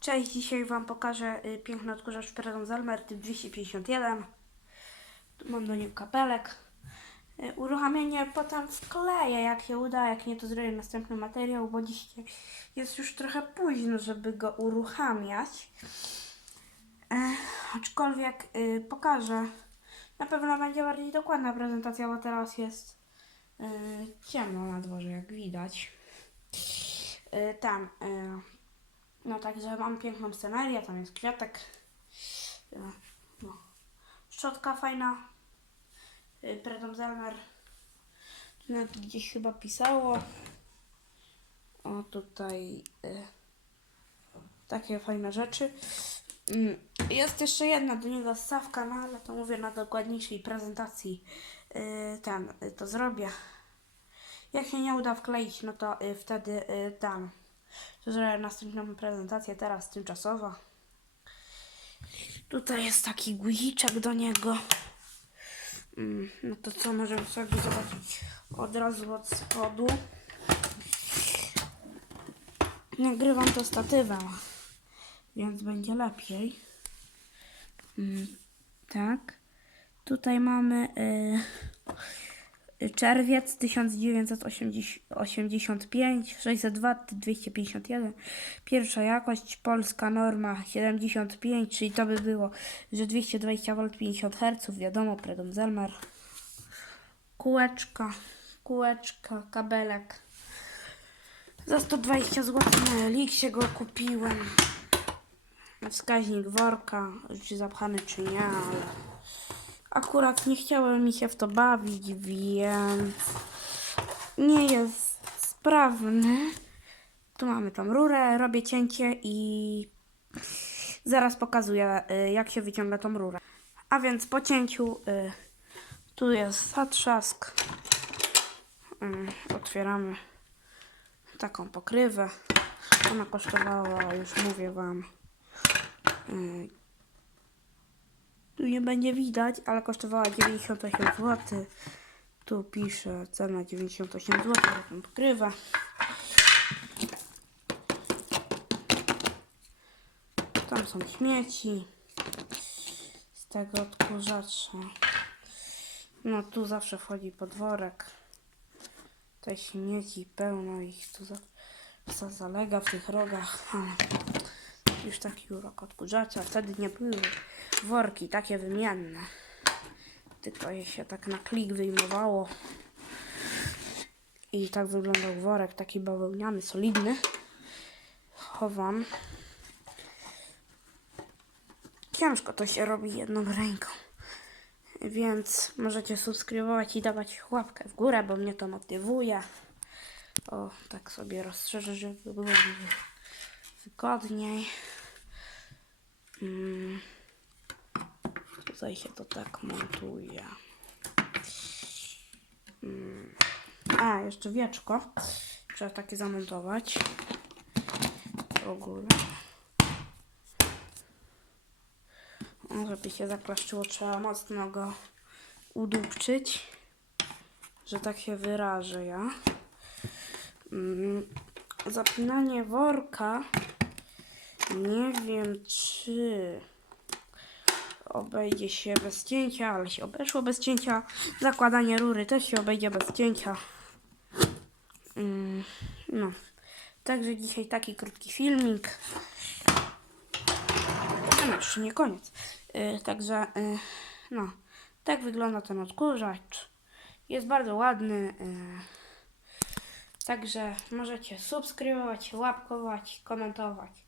Cześć, dzisiaj Wam pokażę y, piękny odkurzacz Predą Zalmer typ 251. Tu mam do niego kapelek. Y, uruchamianie potem wkleję, jak się uda, jak nie to zrobię następny materiał, bo dzisiaj jest już trochę późno, żeby go uruchamiać. E, aczkolwiek y, pokażę. Na pewno będzie bardziej dokładna prezentacja, bo teraz jest y, ciemno na dworze, jak widać. Y, tam. Y, no także mam piękną scenerię, tam jest kwiatek. No. Szczotka fajna. Y, Predom Zelmer. Nawet gdzieś chyba pisało. O tutaj y, takie fajne rzeczy. Mm, Jest jeszcze jedna do niego stawka, no ale to mówię na dokładniejszej prezentacji. Y, Ten, y, to zrobię. Jak się nie uda wkleić, no to wtedy y, dam. To zrobię następną prezentację, teraz tymczasowa. Tutaj jest taki guziczek do niego. Mm, No to co, możemy sobie zobaczyć od razu od spodu. Nagrywam to statywem, więc będzie lepiej. Mm, tak. Tutaj mamy y, czerwiec 1985, 600 W, 251. Pierwsza jakość, polska norma 75, czyli to by było, że 220 V 50 Hz, wiadomo, Predom Zelmer. Kółeczka, kółeczka, kabelek. Za 120 zł na Elixie go kupiłem. Wskaźnik worka, czy zapchany czy nie, ale akurat nie chciałem mi się w to bawić, więc nie jest sprawny. Tu mamy tą rurę, robię cięcie i zaraz pokazuję, y, jak się wyciąga tą rurę. A więc po cięciu y, tu jest zatrzask. Y, Otwieramy taką pokrywę. Ona kosztowała, już mówię Wam, tu nie będzie widać, ale kosztowała 98 zł. Tu pisze cena 98 zł, taką pokrywę. Tam są śmieci z tego odkurzacza. No tu zawsze wchodzi podworek. Te śmieci pełno ich tu za, za zalega w tych rogach. Ale już taki urok odkurzacza. Wtedy nie były worki takie wymienne. Tylko je się tak na klik wyjmowało. I tak wyglądał worek, taki bawełniany, solidny. Chowam. Ciężko to się robi jedną ręką. Więc możecie subskrybować i dawać łapkę w górę, bo mnie to motywuje. O, tak sobie rozszerzę, żeby było wygodniej. Mm. Tutaj się to tak montuje. Mm. A, jeszcze wieczko. Trzeba takie zamontować. W ogóle. O, Żeby się zaklaszczyło, trzeba mocno go udupczyć. Że tak się wyrażę ja. Mm. Zapinanie worka. Nie wiem, czy obejdzie się bez cięcia, ale się obeszło bez cięcia. Zakładanie rury też się obejdzie bez cięcia. Mm, no. Także dzisiaj taki krótki filmik. No jeszcze nie koniec. Yy, także yy, no. Tak wygląda ten odkurzacz. Jest bardzo ładny. Yy. Także możecie subskrybować, łapkować, komentować.